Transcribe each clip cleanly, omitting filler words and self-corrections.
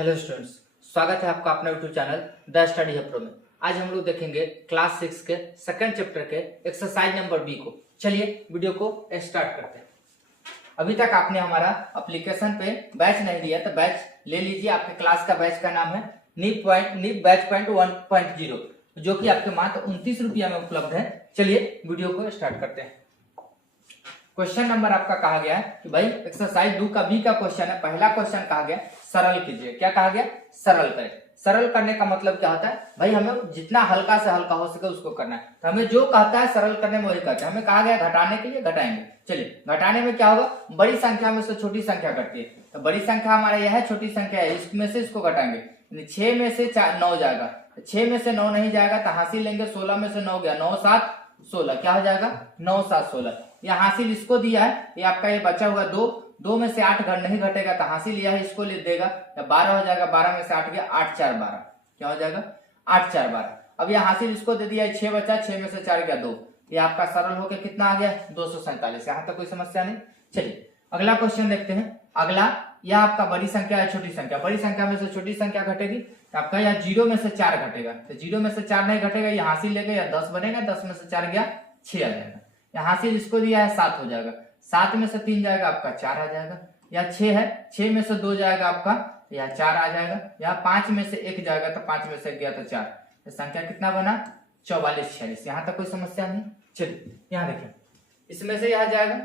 Hello students, स्वागत है आपका अपने यूट्यूब चैनल द स्टडी है प्रो में। आज हम लोग देखेंगे क्लास 6 के सेकंड चैप्टर के एक्सरसाइज नंबर बी को। चलिए वीडियो को स्टार्ट करते हैं। अभी तक आपने हमारा एप्लीकेशन पे बैच नहीं लिया तो बैच ले लीजिए। आपके क्लास का बैच का नाम है नीप बैच पॉइंट 1.0 जो कि आपके मात्र 29 रुपया में उपलब्ध है। चलिए वीडियो को स्टार्ट करते हैं। क्वेश्चन नंबर आपका कहा गया है कि भाई एक्सरसाइज 2 का बी का क्वेश्चन है। पहला क्वेश्चन कहा गया सरल कीजिए। क्या कहा गया? सरल करें। सरल करने का मतलब क्या होता है भाई? हमें जितना हल्का से हल्का हो सके उसको करना है। तो हमें जो कहता है सरल करने में वही करते हैं। हमें कहा गया घटाने के लिए घटाएंगे। चलिए घटाने में क्या होगा? बड़ी संख्या में से छोटी संख्या घटती है। तो बड़ी संख्या हमारा यह है, छोटी संख्या है, इसमें से इसको घटाएंगे। 6 में से 9 जाएगा, 6 में से 9 नहीं जाएगा तो हासिल लेंगे। 16 में से 9 गया, 9 7 16। क्या हो जाएगा? 9 7 16। यह हासिल इसको दिया है, ये आपका ये बचा हुआ 2 में से 8 नहीं घटेगा तो हासिल यह है, इसको ले देगा या 12 हो जाएगा। 12 में से 8 गया, 8 4 12। क्या हो जाएगा? 8 4 12। अब यह हासिल इसको दे दिया, 6 बचा, 6 में से 4 गया 2। ये आपका सरल होकर कितना आ गया? 247। यहाँ तक कोई समस्या नहीं। चलिए अगला क्वेश्चन देखते हैं। अगला यह आपका बड़ी संख्या है, छोटी संख्या। बड़ी संख्या में से छोटी संख्या घटेगी तो आपका यह 0 में से 4 घटेगा। तो 0 में से 4 नहीं घटेगा, यह हासिल लेगा या 10 बनेगा। 10 में से 4 गया, 6 आ जाएगा। यहाँ से इसको दिया है 7 हो जाएगा। 7 में से 3 जाएगा आपका 4 आ जाएगा। या 6 है, 6 में से 2 जाएगा आपका, यह 4 आ जाएगा। यहाँ 5 में से 1 जाएगा तो 5 में से 1 गया तो 4। तो संख्या कितना बना? 44 46। यहाँ तक कोई समस्या नहीं। चलिए यहाँ देखिए, इसमें से यह जाएगा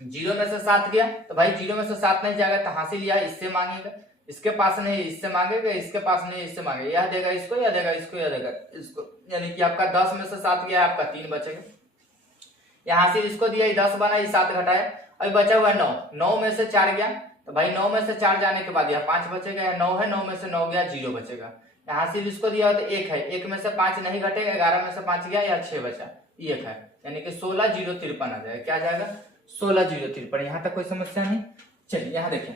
0 में से 7 गया तो भाई 0 में से 7 नहीं जाएगा तो हासिल यह इससे मांगेगा। इसके पास नहीं, इससे मांगेगा। इसके पास नहीं, इससे मांगेगा। यह देगा इसको, यह देगा इसको, यह देगा इसको। यानी कि आपका 10 में से 7 गया, आपका 3 बचेगा। यहाँ से इसको दिया 10 बना, ये 7 घटाया, अभी बचा हुआ 9। 9 में से 4 गया तो भाई 9 में से 4 जाने के बाद यह 5 बचेगा। यह 9 है, 9 में से 9 गया, 0 बचेगा। यहाँ से इसको दिया तो 1 है, 1 में से 5 नहीं घटेगा। 11 में से 5 गया, यह 6 बचा, 1 है। यानी कि 16 0 53 आ जाएगा। क्या आ जाएगा? 16 0 53। यहाँ तक कोई समस्या नहीं। चलिए यहाँ देखें,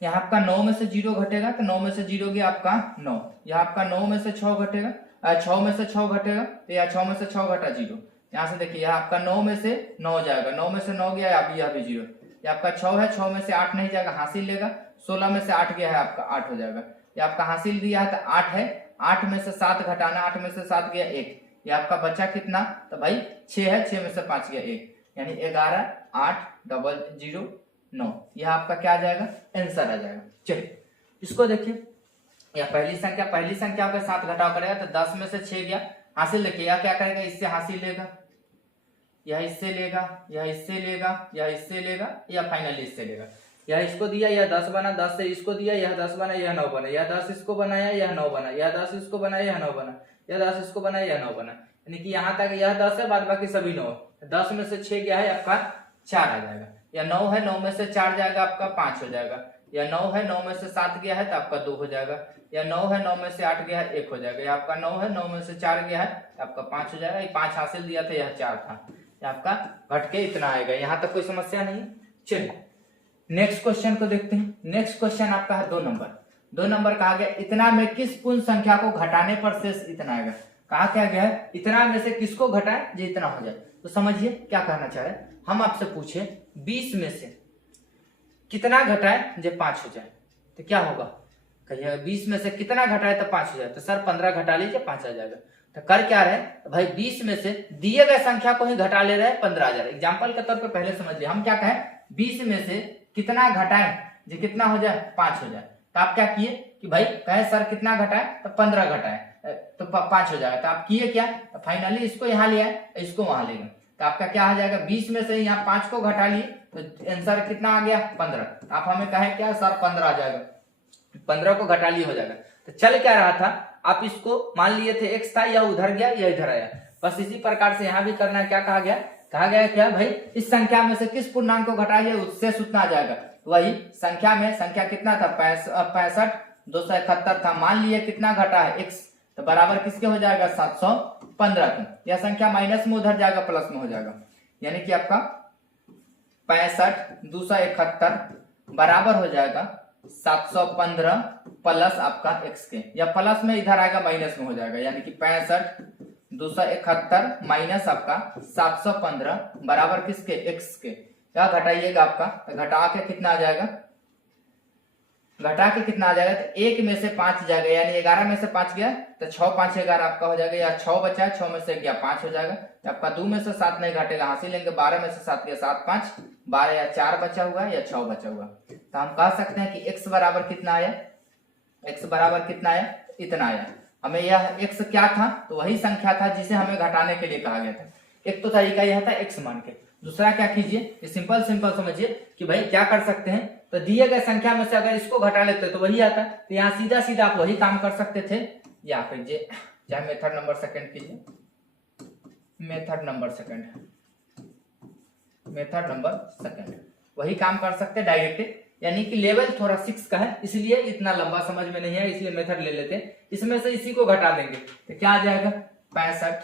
यहाँ आपका 9 में से 0 घटेगा तो 9 में से 0 गया आपका 9। यहाँ आपका 9 में से 6 घटेगा, 6 में से 6 घटेगा तो यह 6 में से 6 घटा 0। यहाँ से देखिए, यह आपका 9 में से 9 जाएगा, 9 में से 9 गया, यह भी 0। यह आपका 6 है, 6 में से 8 नहीं जाएगा, हासिल लेगा। 16 में से 8 गया है, आपका 8 हो जाएगा। यह आपका हासिल दिया है तो 8 है, 8 में से 7 घटाना, 8 में से 7 गया 1। यह आपका बचा कितना? तो भाई 6 है, 6 में से 5 गया 1, यानी 11 8 0 9। यह आपका क्या आ जाएगा? आंसर आ जाएगा। चलिए इसको देखिए, यह पहली संख्या का 7 घटाव करेगा तो 10 में से 6 गया, हासिल देखिए यह क्या करेगा? इससे हासिल लेगा, यह इससे लेगा, यह इससे लेगा, यह इससे लेगा, या फाइनली इससे लेगा। यह इसको दिया, यह 10 बना, 10 से इसको दिया, यह 10 बना, यह 9 बना। यह 10 इसको बनाया, यह 9 बना। यह 10 इसको बनाया, यह 9 बना। यह 10 इसको बनाया, यह 9 बना। यानी कि यहाँ तक यह 10 है, बाद बाकी सभी 9। 10 में से 6 गया है, आपका 4 आ जाएगा। या 9 है, 9 में से 4 जाएगा, आपका 5 हो जाएगा। या 9 है, 9 में से 7 गया है तो आपका 2 हो जाएगा। या 9 है, 9 में से 8 गया है, 1 हो जाएगा। या आपका 9 है, 9 में से 4 गया है, आपका 5 हो जाएगा। ये 5 हासिल दिया था, यह 4 था, यह आपका घट के इतना आएगा। यहाँ तक कोई समस्या नहीं। चलिए नेक्स्ट क्वेश्चन को देखते हैं। नेक्स्ट क्वेश्चन आपका है 2 नंबर। 2 नंबर कहा गया इतना में किस पूर्ण संख्या को घटाने पर शेष इतना आएगा। कहा क्या गया है? इतना में से किसको घटाए जो इतना हो जाए। तो समझिए क्या कहना चाह रहे हैं। हम आपसे पूछे 20 में से कितना घटाए जो 5 हो जाए, तो क्या होगा? कहिए 20 में से कितना घटाए तो 5 हो जाए। तो सर 15 घटा लीजिए, 5 आ जाएगा। तो कर क्या रहे? तो भाई 20 में से दिए गए संख्या को ही घटा ले रहे हैं, 15 आ जा रहा है। एग्जाम्पल के तौर पर पहले समझ लिया। हम क्या कहें? 20 में से कितना घटाएं जो कितना हो जाए? 5 हो जाए। तो आप क्या किए कि भाई कहे सर कितना घटाए? तो 15 घटाए तो 5 हो जाएगा। तो आप किए क्या? तो फाइनली इसको यहाँ ले आए, इसको वहां ले गए। तो आपका क्या आ जाएगा? 20 में से यहाँ 5 को घटा लिए तो आंसर कितना आ गया? 15। तो आप हमें कहे क्या? सर 15 आ जाएगा। 15 को घटा लिए हो जाएगा। तो चल क्या रहा था? आप इसको मान लिए थे x था, या उधर गया या इधर आया। बस इसी प्रकार से यहाँ भी करना है। क्या कहा गया? कहा गया क्या भाई? इस संख्या में से किस पूर्णांक को घटाइए उससे उतना आ जाएगा। वही संख्या में संख्या कितना था? 65 271 था। मान लिए कितना घटा है? x, तो बराबर किसके हो जाएगा? 715 के। यह संख्या माइनस में उधर जाएगा, प्लस में हो जाएगा। यानी कि आपका 65 271 बराबर हो जाएगा 715 प्लस आपका x के, या प्लस में इधर आएगा माइनस में हो जाएगा। यानी कि 65 271 माइनस आपका 715 बराबर किसके? x के। क्या घटाइएगा आपका? तो घटा के कितना आ जाएगा? घटा के कितना आ जाएगा, तो 1 में से 5 जाएगा, यानी 11 में से 5 गया तो 6 5 11 आपका हो जाएगा, या 6 बचा है, 6 में से गया 5 हो जाएगा, आपका 2 में से 7 नहीं घटेगा, हासिल लेंगे 12 में से 7 गया 7 5 12, या 4 बचा हुआ या 6 बचा हुआ। तो हम कह सकते हैं कि x बराबर कितना आया, x बराबर कितना आया, इतना आया। हमें यह x क्या था, तो वही संख्या था जिसे हमें घटाने के लिए कहा गया था। एक तो तरीका यह था x मान के, दूसरा क्या कीजिए, सिंपल समझिए कि भाई क्या कर सकते हैं, तो दिए गए संख्या में से अगर इसको घटा लेते तो वही आता, तो यहाँ सीधा सीधा आप वही काम कर सकते थे, या फिर चाहे मेथड नंबर सेकंड कीजिए, मेथड नंबर सेकंड वही काम कर सकते डायरेक्ट, यानी कि लेवल थोड़ा 6 का है इसलिए इतना लंबा समझ में नहीं है, इसलिए मेथड ले लेते हैं, इसमें से इसी को घटा देंगे तो क्या आ जाएगा 65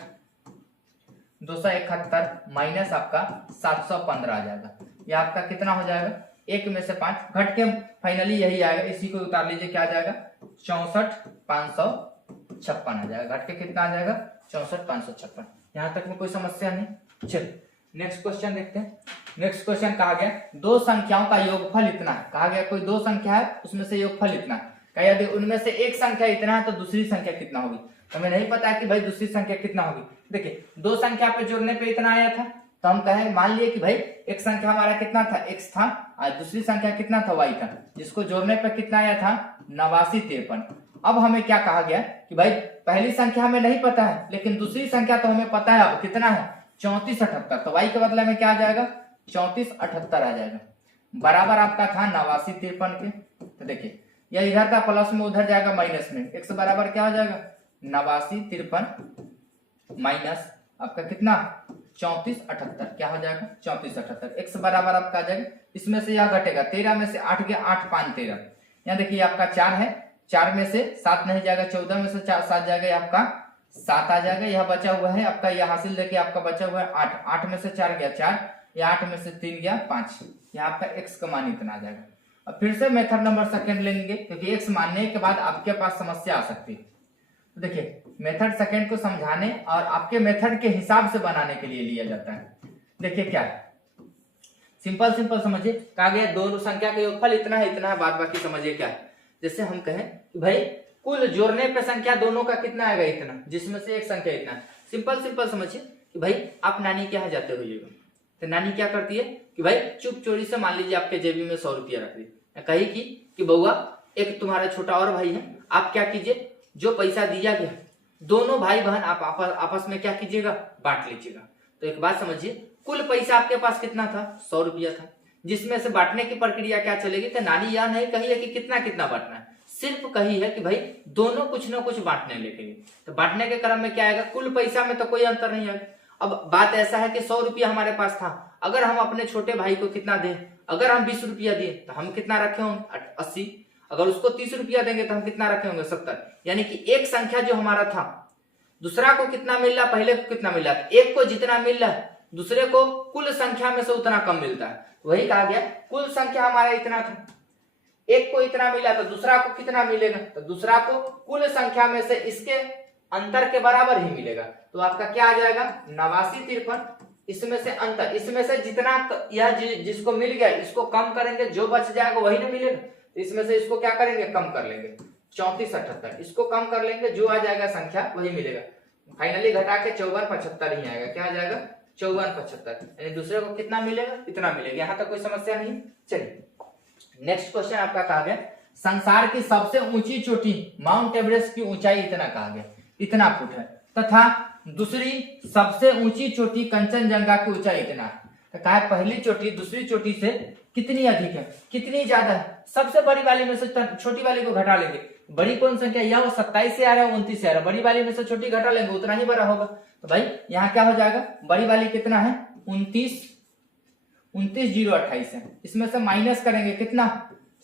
271 माइनस आपका 715 आ जाएगा, यह आपका कितना हो जाएगा, 1 में से 5 घट के फाइनली यही आएगा, इसी को उतार लीजिए, क्या आ जाएगा 64 556 आ जाएगा, घट के कितना आ जाएगा 64 556। यहाँ तक में कोई समस्या नहीं। चलिए नेक्स्ट क्वेश्चन देखते हैं। नेक्स्ट क्वेश्चन कहा गया दो संख्याओं का योगफल इतना है, कहा गया कोई दो संख्या है उसमें से योगफल इतना है, कहा यदि उनमें से एक संख्या इतना है तो दूसरी संख्या कितना होगी, हमें नहीं पता कि भाई दूसरी संख्या कितना होगी। देखिए दो संख्या पे जोड़ने पे इतना आया था, तो हम कहें मान लिए कि भाई एक संख्या हमारा कितना था x था और दूसरी संख्या कितना था y था, जिसको जोड़ने पे कितना आया था 89 53। अब हमें क्या कहा गया कि भाई पहली संख्या हमें नहीं पता है लेकिन दूसरी संख्या तो हमें पता है, अब कितना है 34 78, तो y के बदले में क्या आ जाएगा 34 78 आ जाएगा, बराबर आपका था 89 53 के। तो देखिए यह इधर का प्लस में उधर जाएगा माइनस में, x बराबर क्या हो जाएगा 89 53 माइनस आपका कितना 34 78, क्या हो जाएगा 34 78, x बराबर आपका आ जाएगा, इसमें से यह घटेगा 13 में से 8 गया 8 5 13, यहाँ देखिए आपका 4 है, 4 में से 7 नहीं जाएगा, 14 में से 7 जाएगा, यह आपका 7 आ जाएगा, यह बचा हुआ है आपका, यह हासिल देखिए आपका बचा हुआ है 8, 8 में से 4 गया 4, या 8 में से 3 गया 5, यह आपका x का मान इतना आ जाएगा। अब फिर से मेथड नंबर सेकंड लेंगे क्योंकि x मानने के बाद आपके पास समस्या आ सकती है। तो देखिए मेथड सेकंड को समझाने और आपके मेथड के हिसाब से बनाने के लिए लिया जाता है। देखिए क्या है, सिंपल समझिए, कहा गया दोनों संख्या का योगफल इतना है, बाद बाकी समझिए क्या है। जैसे हम कहें कि भाई कुल जोड़ने पे संख्या दोनों का कितना आएगा इतना, जिसमें से एक संख्या इतना है। सिंपल समझिए कि भाई आप नानी के यहाँ जाते होइएगा, तो नानी क्या करती है कि भाई चुप चोरी से मान लीजिए आपके जेबी में 100 रुपया रख दी, कही कि बउआ एक तुम्हारा छोटा और भाई है, आप क्या कीजिए जो पैसा दिया गया दोनों भाई बहन आप आपस में क्या कीजिएगा बांट लीजिएगा। तो एक बात समझिए, कुल पैसा आपके पास कितना था 100 रुपया था, जिसमें से बांटने की प्रक्रिया क्या चलेगी, तो नानी यह नहीं कही है कि कितना कितना बांटना है, सिर्फ कही है कि भाई दोनों कुछ ना कुछ बांटने लेके, तो बांटने के क्रम में क्या आएगा, कुल पैसा में तो कोई अंतर नहीं आएगा। अब बात ऐसा है कि 100 रुपया हमारे पास था, अगर हम अपने छोटे भाई को कितना दें, अगर हम 20 रुपया दिए तो हम कितना रखे होंगे 80, अगर उसको 30 रुपया देंगे तो हम कितना रखे होंगे 70, यानी कि एक संख्या जो हमारा था दूसरा को कितना मिल रहा, पहले को कितना मिल रहा, एक को जितना मिल रहा है दूसरे को कुल संख्या में से उतना कम मिलता है। वही कहा गया कुल संख्या हमारा इतना था, एक को इतना मिला तो दूसरा को कितना मिलेगा, तो दूसरा को कुल संख्या में से इसके अंतर के बराबर ही मिलेगा। तो आपका क्या आ जाएगा 89 53, इसमें से अंतर, इसमें से जितना यह जिसको मिल गया इसको कम करेंगे, जो बच जाएगा वही ना मिलेगा, तो इसमें से इसको क्या करेंगे कम कर लेंगे 34 78, इसको कम कर लेंगे, जो आ जाएगा संख्या वही मिलेगा, फाइनली घटा के 54 75 ही आएगा, क्या आ जाएगा 54 75, यानी दूसरे को कितना मिलेगा इतना मिलेगा। यहाँ तक कोई समस्या नहीं। चलिए नेक्स्ट क्वेश्चन आपका कहा गया संसार की सबसे ऊंची चोटी माउंट एवरेस्ट की ऊंचाई इतना कहा गया, इतना फुट है, तथा दूसरी सबसे ऊंची चोटी कंचनजंगा की ऊंचाई इतना है। तो कहा पहली चोटी दूसरी चोटी से कितनी अधिक है, कितनी ज्यादा है, सबसे बड़ी वाली में से छोटी वाली को घटा लेंगे, बड़ी कौन संख्या यह 27 से आ रहा है 29 से आ रहा है, बड़ी वाली में से छोटी घटा लेंगे उतना ही बड़ा होगा। तो भाई यहाँ क्या हो जाएगा, बड़ी वाली कितना है 29 028 है, इसमें से माइनस करेंगे कितना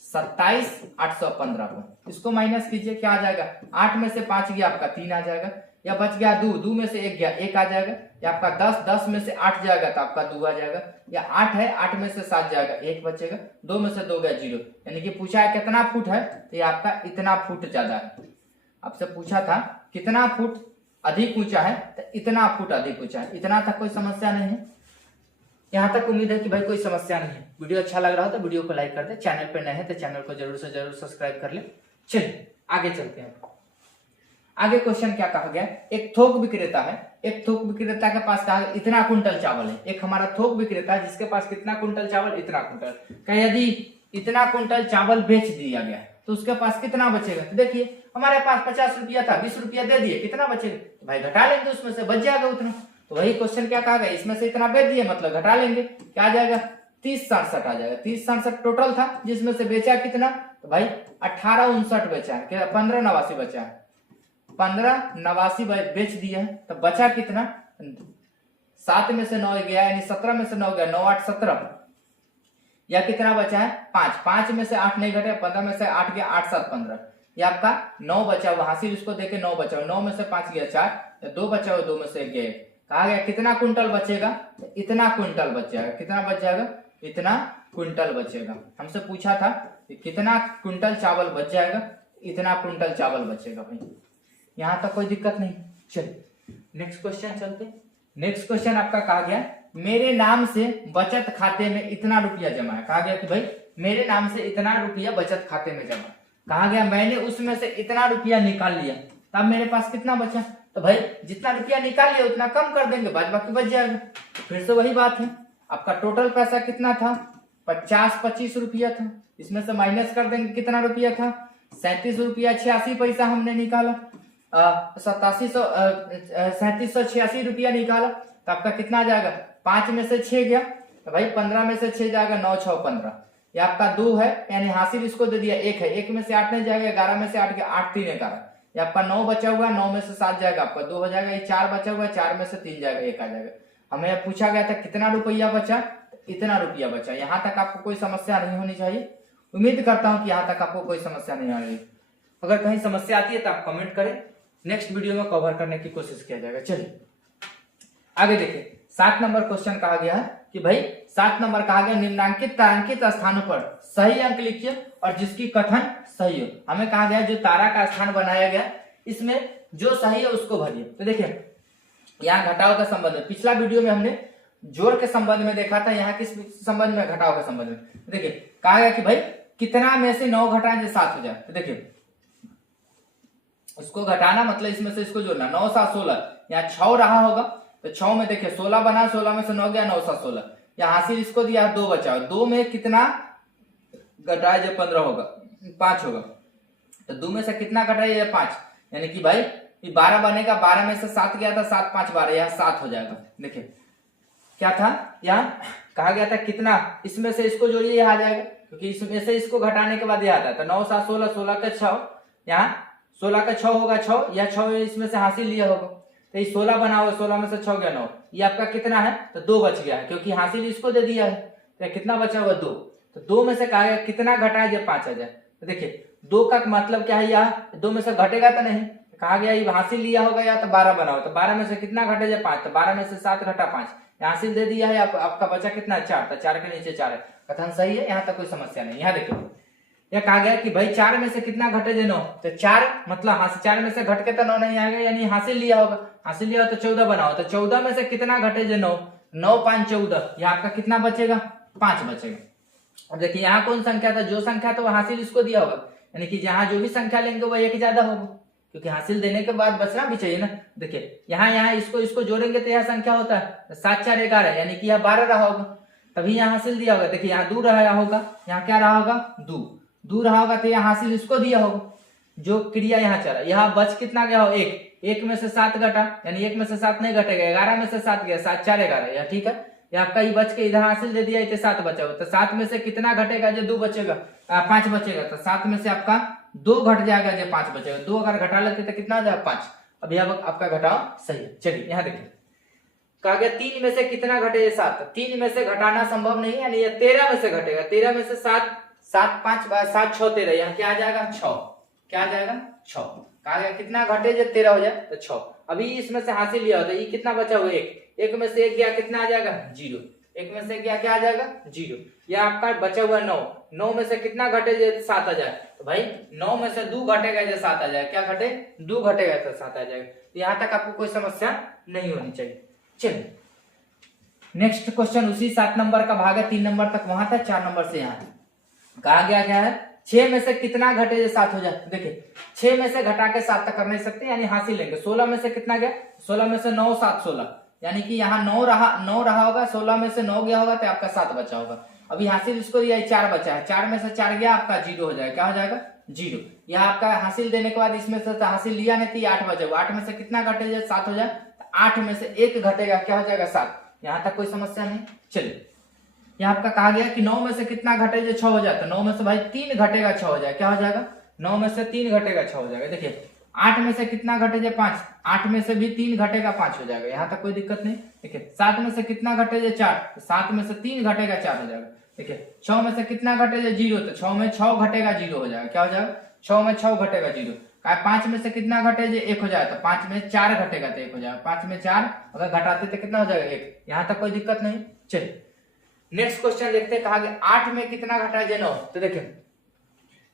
27 815 को, इसको माइनस कीजिए क्या आ जाएगा, 8 में से 5 गया आपका 3 आ जाएगा, या बच गया 2 में से 1 गया 1 आ जाएगा, या आपका 10 में से 8 जाएगा तो आपका 2 आ जाएगा, या 8 है 8 में से 7 जाएगा 1 बचेगा, 2 में से 2 गया 0, यानी कि पूछा है कितना फुट है, तो ये आपका इतना फुट ज्यादा है। आपसे पूछा था कितना फुट अधिक ऊंचा है, तो इतना फुट अधिक ऊंचा है, इतना तक कोई समस्या नहीं है। यहाँ तक उम्मीद है कि भाई कोई समस्या नहीं है। वीडियो अच्छा लग रहा हो तो वीडियो को लाइक कर दे, चैनल पे नए हैं तो चैनल को जरूर से जरूर सब्सक्राइब कर ले। चलिए आगे चलते हैं। आगे क्वेश्चन क्या कहा गया, एक थोक विक्रेता है, एक थोक विक्रेता के पास कहा इतना कुंटल चावल है। एक हमारा थोक विक्रेता है जिसके पास कितना कुंटल चावल, इतना कुंटल। क्या यदि इतना कुंटल चावल बेच दिया गया तो उसके पास कितना बचेगा? तो देखिए हमारे पास 50 रुपया था, 20 रुपया दे दिए, कितना बचेगा? तो भाई घटा लेंगे, उसमें से बच जाएगा उतना। तो वही क्वेश्चन क्या कहा गया, इसमें से इतना बेच दिए मतलब घटा लेंगे, क्या आ जाएगा? 30-67 आ जाएगा। 30-67 टोटल था, जिसमें से बेचा कितना? तो भाई 1859 बेचा है, 1589 बचा है। 1589 बेच दिया है, तो बचा कितना? 7 में से 9 गया, यानी 17 में से 9 गया, 9 8 17, या कितना बचा है? 5। 5 में से 8 नहीं घटे, 15 में से 8 गया, 8 7 15, ये आपका 9 बचा हुआ। हासिल इसको देके 9 बचा हुआ, 9 में से 5 गया 4, 2 बचा हुआ, 2 में से 1 गया। कहा गया कितना कुंटल बचेगा? तो इतना कुंटल बच जाएगा। कितना बच जाएगा? इतना कुंटल बचेगा। हमसे पूछा था कि कितना कुंटल चावल बच जाएगा, इतना कुंटल चावल बचेगा। भाई यहाँ तक कोई दिक्कत नहीं। चलिए नेक्स्ट क्वेश्चन चलते। नेक्स्ट क्वेश्चन आपका कहा गया मेरे नाम से बचत खाते में इतना रुपया जमा है। कहा गया कि भाई मेरे नाम से इतना रुपया बचत खाते में जमा। कहा गया मैंने उसमें से इतना रुपया निकाल लिया, तब मेरे पास कितना बचा? तो भाई जितना रुपया निकाल लिया उतना कम कर देंगे, बाद बाकी बच जाएगा। तो फिर से वही बात है, आपका टोटल पैसा कितना था? 50-25 रुपया था, इसमें से माइनस कर देंगे, कितना रुपया था? 37 रुपया 86 पैसा हमने निकाला। 3786 रुपया निकाला, तो आपका कितना आ जाएगा? 5 में से 6 गया, तो भाई 15 में से 6 जाएगा, 9 6 15, ये आपका 2 है, यानी हासिल इसको दे दिया 1 है। 1 में से 8 नहीं जाएगा, 11 में से 8 गया, 8 3 11, ये आपका 9 बचा हुआ, 9 में से 7 जाएगा, आपका 2 हो जाएगा। ये 4 बचा हुआ, 4 में से 3 जाएगा, 1 आ जाएगा। हमें पूछा गया था कितना रुपया बचा, इतना रुपया बचा। यहाँ तक आपको कोई समस्या नहीं होनी चाहिए। उम्मीद करता हूँ कि यहाँ तक आपको कोई समस्या नहीं आ रही। अगर कहीं समस्या आती है तो आप कमेंट करें, नेक्स्ट वीडियो में कवर करने की कोशिश किया जाएगा। चलिए आगे देखिए। 7 नंबर क्वेश्चन कहा गया है कि भाई 7 नंबर कहा गया निम्नांकित तारांकित स्थानों पर सही अंक लिखिए और जिसकी कथन सही हो। हमें कहा गया जो तारा का स्थान बनाया गया इसमें जो सही है उसको भरिए। तो देखिए यहाँ घटाव का संबंध है, पिछला वीडियो में हमने जोड़ के संबंध में देखा था, यहाँ किस संबंध में? घटाव के संबंध में। तो देखिए कहा गया कि भाई कितना में से 9 घटाएं जो 7 हो जाए। तो देखिए उसको घटाना मतलब इसमें से इसको जोड़ना, 9 7 16, यहाँ 6 रहा होगा तो 6 में देखिए 16 बना, 16 में से 9 गया, 9 7 16, यहाँ हासिल इसको दिया 2 बचा, 2 में कितना घटाए जो 15 होगा, 5 होगा, तो 2 में से कितना घटाए? 5, यानी कि भाई ये 12 बनेगा, 12 में से 7 गया था, 7 5 12, यहाँ 7 हो जाएगा। देखिए क्या था, यहाँ कहा गया था कितना, इसमें से इसको जोड़िए, यहाँ आ जाएगा, क्योंकि इसमें से इसको घटाने के बाद यह आता है। तो 9 7 16, 16 का 6, यहाँ 16 का 6 होगा, 6 या 6 इसमें से हासिल लिया होगा, तो ये 16 बना हुआ, 16 में से 6 गया 9, ये आपका कितना है? तो 2 बच गया है, क्योंकि हासिल इसको दे दिया है। तो कितना बचा हुआ? 2। तो 2 में से कहा गया कितना घटाए जब 5 आ जाए। तो देखिए 2 का मतलब क्या है, यहाँ 2 में से घटेगा तो नहीं, कहा गया ये हासिल लिया होगा या तो 12 बना हो, तो 12 में से कितना घटे जब 5, तो 12 में से 7 घटा 5, हासिल दे दिया है। आपका बचा कितना? 4, तो 4 के नीचे 4 है, कथन सही है, यहाँ तक कोई समस्या नहीं। यहाँ देखिए यह कहा गया कि भाई 4 में से कितना घटे जो 9, तो 4 मतलब 4 में से घट के तो 9 नहीं आएगा, यानी हासिल लिया होगा, हासिल लिया हो तो 14 बनाओ, तो 14 में से कितना घटे जो 9, 9 5 14, यह आपका कितना बचेगा? 5 बचेगा। और देखिए यहाँ कौन संख्या था? जो संख्या तो हासिल इसको दिया होगा, यानी कि जहां जो भी संख्या लेंगे वो एक ज्यादा होगा, क्योंकि हासिल देने के बाद बचना भी चाहिए ना। देखिए यहाँ इसको जोड़ेंगे तो यह संख्या होता है 7 4 11, यानी कि यह 12 रहा होगा, तभी यहाँ हासिल दिया होगा। देखिए यहाँ 2 रहा होगा, यहाँ क्या रहा होगा? 2 रहा होगा, तो यहाँ हासिल इसको दिया होगा, जो क्रिया यहाँ चला। यहाँ बच कितना गया हो? 1 में से 7 घटा, यानी 1 में से 7 नहीं घटेगा, 11 में से 7 गया, 7 4 11, यह ठीक है। ये आपका ही बच के इधर हासिल दे दिया, इतने 7 बचा हुआ, तो 7 में से कितना घटेगा? जो 2 बचेगा, 5 बचेगा, तो 7 में से आपका 2 घट जाएगा, जो 5 बचेगा। 2 अगर घटा लेते तो कितना आ जाएगा? 5। अभी आपका घटाव सही है। चलिए यहाँ देखिए कहा गया 3 में से कितना घटे? 7। 3 में से घटाना संभव नहीं है, यानी ये 13 में से घटेगा। 13 में से 7 7 5 7 6 13, यहाँ क्या आ जाएगा? 6। क्या आ जाएगा? 6। कहा गया कितना घटे जब 13 हो जाए? तो 6। अभी इसमें से हासिल लिया हो तो ये कितना बचा हुआ? 1। 1 में से 1 गया, कितना आ जाएगा? 0। 1 में से गया, क्या आ जाएगा? 0। यह आपका बचा हुआ 9। 9 में से कितना घटे जब 7 आ जाए? तो भाई 9 में से 2 घटेगा जब 7 आ जाए, क्या घटे? 2 घटेगा तो 7 आ जाएगा। यहाँ तक आपको कोई समस्या नहीं होनी चाहिए। चलिए नेक्स्ट क्वेश्चन उसी 7 नंबर का भाग है, 3 नंबर तक वहां था, 4 नंबर से यहाँ कहा गया क्या है 6 में से कितना घटे जो 7 हो जाए। देखिए 6 में से घटा के 7 तक कर नहीं सकते, यानी हासिल लेंगे। 16 में से कितना गया, 16 में से 9 7 16, यानी कि यहाँ 9 रहा होगा, 16 में से 9 गया होगा तो आपका 7 बचा होगा। अभी हासिल इसको दिया 4 बचा है, 4 में से 4 गया आपका 0 हो जाएगा। क्या हो जाएगा 0। यहाँ आपका हासिल देने के बाद इसमें से हासिल लिया नहीं थी 8 बचे, 8 में से कितना घटे 7 हो जाए, 8 में से 1 घटेगा, क्या हो जाएगा 7। यहाँ तक कोई समस्या नहीं। चलिए यहाँ आपका कहा गया कि 9 में से कितना घटे जो 6 हो जाता है, 9 में से भाई 3 घटेगा 6 हो जाएगा। क्या हो जाएगा 9 में से 3 घटेगा 6 हो जाएगा। देखिए 8 में से कितना घटे जो 5, 8 में से भी 3 घटेगा 5 हो जाएगा। यहाँ तक कोई दिक्कत नहीं। देखिए 7 में से कितना घटे जो 4, 7 में से 3 घटेगा 4 हो जाएगा। देखिए 6 में से कितना घटे जो 0, तो 6 में 6 घटेगा 0 हो जाएगा। क्या हो जाएगा 6 में 6 घटेगा 0। 5 में से कितना घटे जो 1 हो जाएगा, तो 5 में 4 घटेगा तो 1 हो जाएगा। 5 में 4 अगर घटाते तो कितना हो जाएगा 1। यहाँ तक कोई दिक्कत नहीं। चलिए नेक्स्ट क्वेश्चन देखते हैं। कहा गया 8 में कितना घटा जो 9, तो देखिए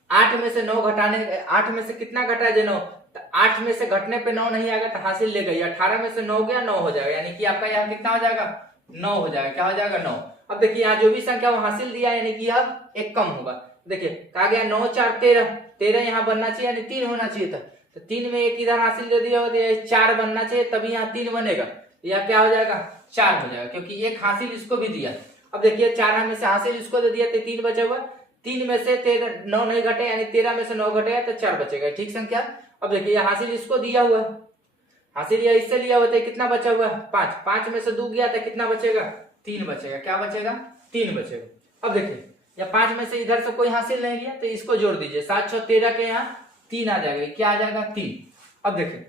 8 में से 9 घटाने, 8 में से कितना घटा जो 9, तो 8 में से घटने पे 9 नहीं आएगा तो हासिल ले गई। 18 में से 9 गया 9 हो जाएगा, यानी कि आपका यहाँ कितना हो जाएगा 9 हो जाएगा। क्या हो जाएगा 9। अब देखिए यहाँ जो भी संख्या वो हासिल दिया यानी कि अब एक कम होगा। देखिए कहा गया 9 4 13, 13 यहाँ बनना चाहिए यानी 3 होना चाहिए था, तो 3 में एक इधर हासिल दे दिया होता है, 4 बनना चाहिए तभी यहाँ 3 बनेगा। यह क्या हो जाएगा 4 हो जाएगा, क्योंकि एक हासिल इसको भी दिया। अब देखिए 4 में से हासिल इसको दे दिया तो 3 बचा हुआ, 3 में से 9 नहीं घटे यानी 13 में से 9 घटेगा तो 4 बचेगा। ठीक संख्या। अब देखिए हासिल इसको दिया हुआ, हासिल यह इससे लिया हुआ है, कितना बचा हुआ 5, 5 में से 2 गया तो कितना बचेगा 3 बचेगा। क्या बचेगा 3 बचेगा। अब देखिए या 5 में से इधर से कोई हासिल नहीं लिया तो इसको जोड़ दीजिए, 7 6 13 के यहाँ 3 आ जाएगा। क्या आ जाएगा 3। अब देखिए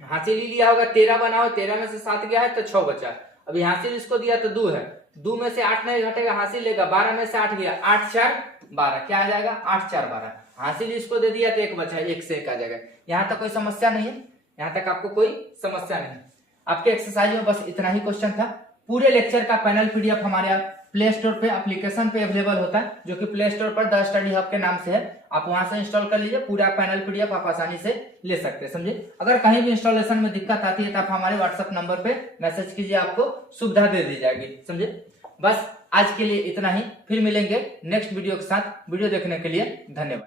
हासिल ही लिया होगा 13 बनाओ, 13 में से 7 गया है तो 6 बचा। अभी हासिल इसको दिया तो 2 है, 2 में से 8 नहीं घटेगा, हासिल लेगा, 12 में से 8 गया, 8 4 12, क्या आ जाएगा 8 4 12। हासिल इसको दे दिया तो 1 बचा, 1 से 1 आ जाएगा। यहाँ तक कोई समस्या नहीं है, यहाँ तक आपको कोई समस्या नहीं। आपके एक्सरसाइज में बस इतना ही क्वेश्चन था। पूरे लेक्चर का पैनल पीडीएफ हमारे प्ले स्टोर पे एप्लीकेशन पे अवेलेबल होता है, जो कि प्ले स्टोर पर द स्टडी हब के नाम से है। आप वहां से इंस्टॉल कर लीजिए, पूरा पैनल पीडीएफ आप आसानी से ले सकते हैं, समझे। अगर कहीं भी इंस्टॉलेशन में दिक्कत आती है तो आप हमारे व्हाट्सएप नंबर पे मैसेज कीजिए, आपको सुविधा दे दी जाएगी, समझे। बस आज के लिए इतना ही, फिर मिलेंगे नेक्स्ट वीडियो के साथ। वीडियो देखने के लिए धन्यवाद।